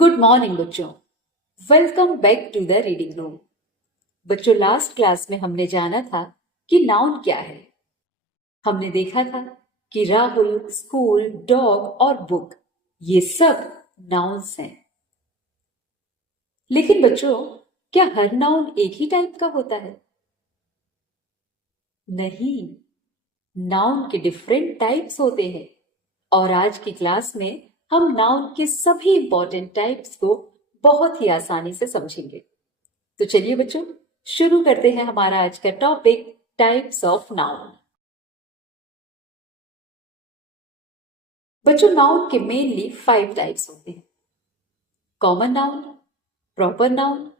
Good morning बच्चों। Welcome back to the reading room. बच्चों, last class में हमने जाना था कि नाउन क्या है। हमने देखा था कि राहुल, स्कूल, डॉग और बुक ये सब नाउन्स हैं। लेकिन बच्चों, क्या हर नाउन एक ही टाइप का होता है? नहीं, नाउन के डिफरेंट टाइप्स होते हैं और आज की क्लास में हम नाउन के सभी इंपॉर्टेंट टाइप्स को बहुत ही आसानी से समझेंगे। तो चलिए बच्चों, शुरू करते हैं हमारा आज का टॉपिक, टाइप्स ऑफ नाउन। बच्चों, नाउन के मेनली 5 टाइप्स होते हैं: common noun, proper noun,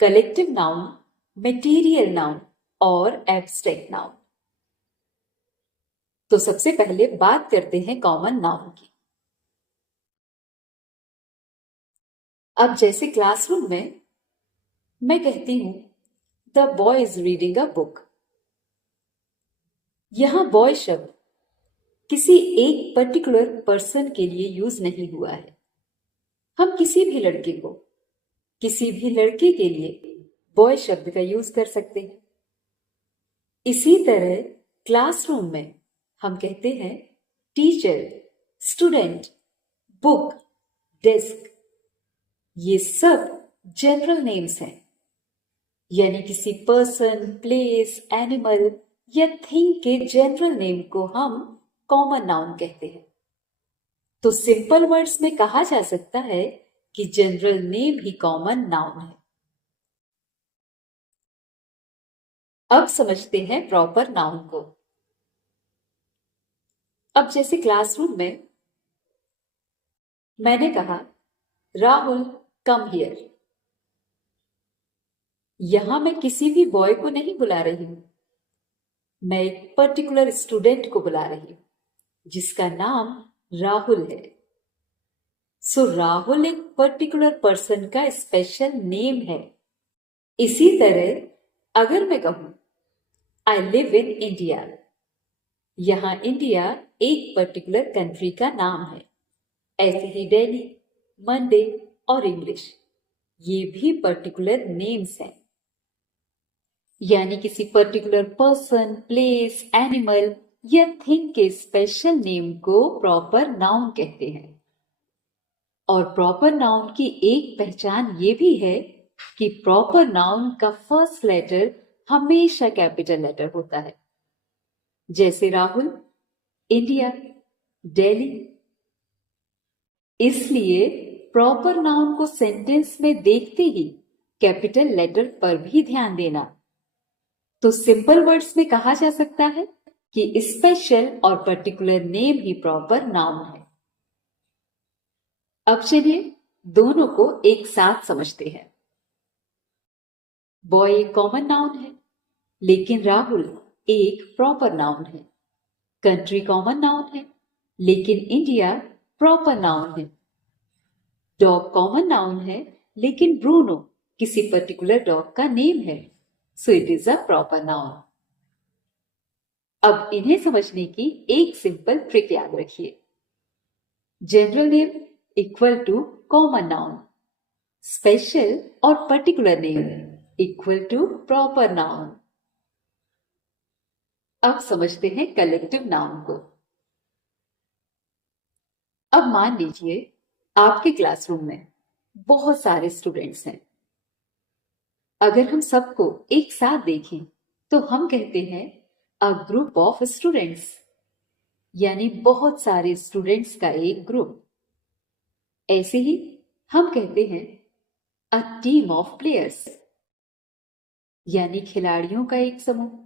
collective noun, material noun और एब्स्ट्रैक्ट नाउन। तो सबसे पहले बात करते हैं कॉमन नाउन की। अब जैसे क्लासरूम में मैं कहती हूं, the boy is reading a book. यहां बॉय शब्द किसी एक पर्टिकुलर पर्सन के लिए यूज नहीं हुआ है। हम किसी भी लड़के को, किसी भी लड़के के लिए बॉय शब्द का यूज कर सकते हैं। इसी तरह क्लासरूम में हम कहते हैं टीचर, स्टूडेंट, बुक, डेस्क। ये सब जनरल नेम्स हैं, यानी किसी पर्सन, प्लेस, एनिमल या थिंग के जनरल नेम को हम कॉमन नाउन कहते हैं। तो सिंपल वर्ड्स में कहा जा सकता है कि जनरल नेम ही कॉमन नाउन है। अब समझते हैं प्रॉपर नाउन को। अब जैसे क्लासरूम में मैंने कहा, राहुल कम हियर। यहां मैं किसी भी बॉय को नहीं बुला रही हूं, मैं एक पर्टिकुलर स्टूडेंट को बुला रही हूं जिसका नाम राहुल है। सो राहुल एक पर्टिकुलर पर्सन का स्पेशल नेम है। इसी तरह अगर मैं कहूं, आई लिव इन इंडिया, यहां इंडिया एक पर्टिकुलर कंट्री का नाम है। ऐसे ही दिल्ली, मंडे और इंग्लिश, ये भी पर्टिकुलर नेम्स हैं, यानी किसी पर्टिकुलर पर्सन, प्लेस, एनिमल या थिंग के स्पेशल नेम को प्रॉपर नाउन कहते हैं। और प्रॉपर नाउन की एक पहचान ये भी है कि प्रॉपर नाउन का फर्स्ट लेटर हमेशा कैपिटल लेटर होता है, जैसे राहुल, इंडिया, दिल्ली। इसलिए प्रॉपर नाउन को सेंटेंस में देखते ही कैपिटल लेटर पर भी ध्यान देना। तो सिंपल वर्ड्स में कहा जा सकता है कि स्पेशल और पर्टिकुलर नेम ही प्रॉपर नाउन है। अब चलिए दोनों को एक साथ समझते हैं। बॉय एक कॉमन नाउन है, लेकिन राहुल एक प्रॉपर नाउन है। कंट्री कॉमन नाउन है, लेकिन इंडिया प्रॉपर नाउन है। डॉग कॉमन नाउन है, लेकिन ब्रूनो किसी पर्टिकुलर डॉग का नेम है, so it is a proper noun. अब इन्हें समझने की एक सिंपल ट्रिक याद रखिए। General name equal to common noun, special और particular name equal to proper noun. अब समझते हैं कलेक्टिव नाउन को। अब मान लीजिए आपके क्लासरूम में बहुत सारे स्टूडेंट्स हैं। अगर हम सबको एक साथ देखें तो हम कहते हैं अ ग्रुप ऑफ स्टूडेंट्स, यानी बहुत सारे स्टूडेंट्स का एक ग्रुप। ऐसे ही हम कहते हैं अ टीम ऑफ प्लेयर्स, यानी खिलाड़ियों का एक समूह।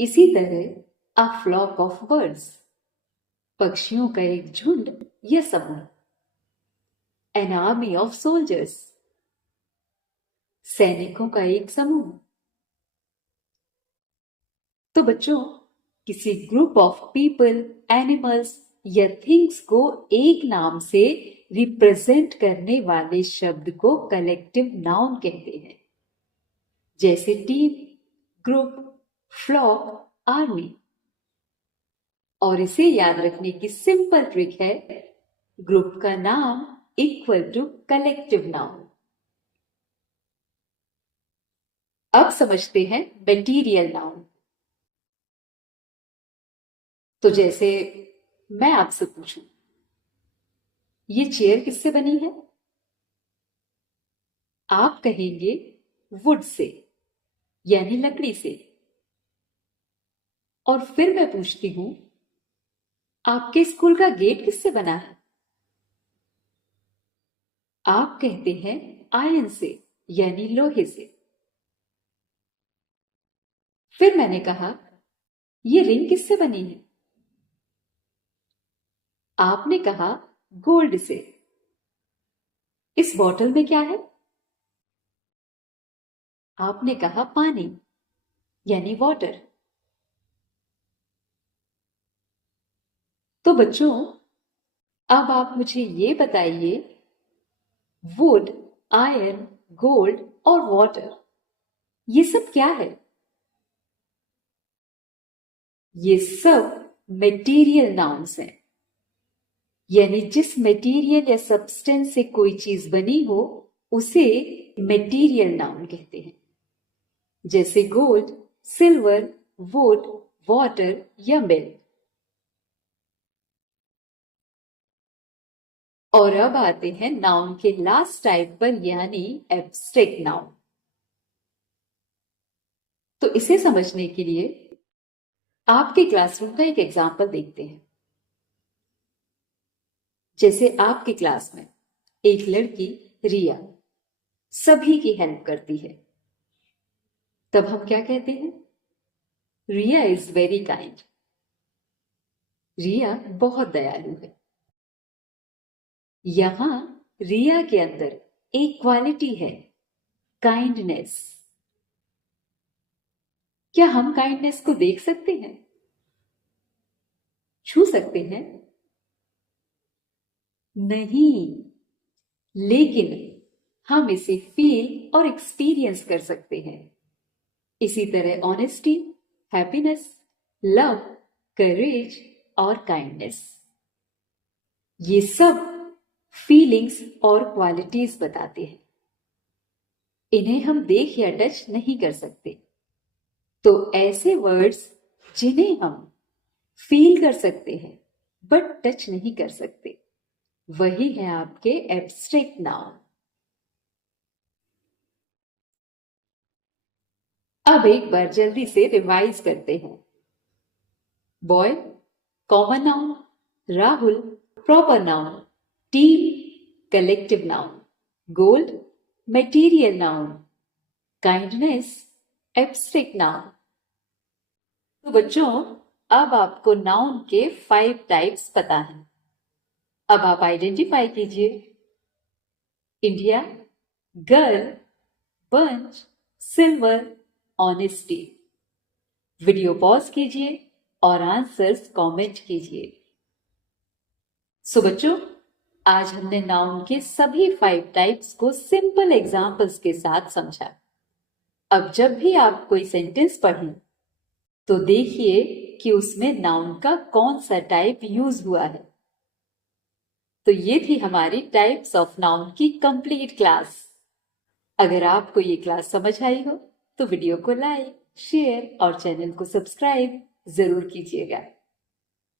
इसी तरह अ फ्लॉक ऑफ बर्ड्स, पक्षियों का एक झुंड या समूह। एन आर्मी ऑफ सोल्जर्स, सैनिकों का एक समूह। तो बच्चों, किसी ग्रुप ऑफ पीपल, एनिमल्स या थिंग्स को एक नाम से रिप्रेजेंट करने वाले शब्द को कलेक्टिव नाउन कहते हैं, जैसे टीम, ग्रुप, फ्लॉक, आर्मी। और इसे याद रखने की सिंपल ट्रिक है, ग्रुप का नाम इक्वल टू कलेक्टिव नाउन। अब समझते हैं मटेरियल नाउन। तो जैसे मैं आपसे पूछूं, ये चेयर किससे बनी है? आप कहेंगे वुड से, यानी लकड़ी से। और फिर मैं पूछती हूं, आपके स्कूल का गेट किससे बना है? आप कहते हैं आयरन से, यानी लोहे से। फिर मैंने कहा, ये रिंग किससे बनी है? आपने कहा गोल्ड से। इस बॉटल में क्या है? आपने कहा पानी, यानी वाटर। तो बच्चों, अब आप मुझे ये बताइए, वुड, आयरन, गोल्ड और वाटर, ये सब क्या है? ये सब मटेरियल नाउन्स हैं, यानी जिस मटेरियल या सब्सटेंस से कोई चीज बनी हो उसे मटेरियल नाउन कहते हैं। जैसे गोल्ड, सिल्वर, वुड, वाटर या मिल्क। और अब आते हैं नाउन के लास्ट टाइप पर, यानी एब्स्ट्रैक्ट नाउन। तो इसे समझने के लिए आपके क्लासरूम का एक एग्जाम्पल देखते हैं। जैसे आपकी क्लास में एक लड़की रिया सभी की हेल्प करती है, तब हम क्या कहते हैं? रिया इज वेरी काइंड। रिया बहुत दयालु है। यहां रिया के अंदर एक क्वालिटी है, काइंडनेस। क्या हम काइंडनेस को देख सकते हैं, छू सकते हैं? नहीं, लेकिन हम इसे फील और एक्सपीरियंस कर सकते हैं। इसी तरह ऑनेस्टी, हैप्पीनेस, लव, करेज और काइंडनेस, ये सब फीलिंग्स और क्वालिटीज बताते हैं। इन्हें हम देख या टच नहीं कर सकते। तो ऐसे वर्ड्स जिन्हें हम फील कर सकते हैं बट टच नहीं कर सकते, वही है आपके एब्स्ट्रैक्ट नाउन। अब एक बार जल्दी से रिवाइज करते हैं। Boy common noun, Rahul proper noun, team collective noun, gold material noun, kindness abstract noun. तो बच्चों, अब आपको नाउन के 5 टाइप्स पता हैं। अब आप आइडेंटिफाई कीजिए। India, girl, bunch, silver, honesty. Video pause कीजिए और आंसर्स कमेंट कीजिए। सो बच्चों, आज हमने नाउन के सभी 5 टाइप्स को सिंपल एग्जाम्पल्स के साथ समझा। अब जब भी आप कोई सेंटेंस पढ़ें तो देखिए कि उसमें नाउन का कौन सा टाइप यूज हुआ है। तो ये थी हमारी टाइप्स ऑफ नाउन की कंप्लीट क्लास। अगर आपको ये क्लास समझ आई हो तो वीडियो को लाइक, शेयर और चैनल को सब्सक्राइब जरूर कीजिएगा।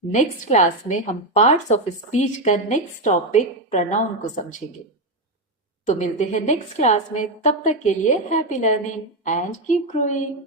नेक्स्ट क्लास में हम पार्ट्स ऑफ स्पीच का नेक्स्ट टॉपिक प्रोनाउन को समझेंगे। तो मिलते हैं नेक्स्ट क्लास में। तब तक के लिए happy learning and keep growing.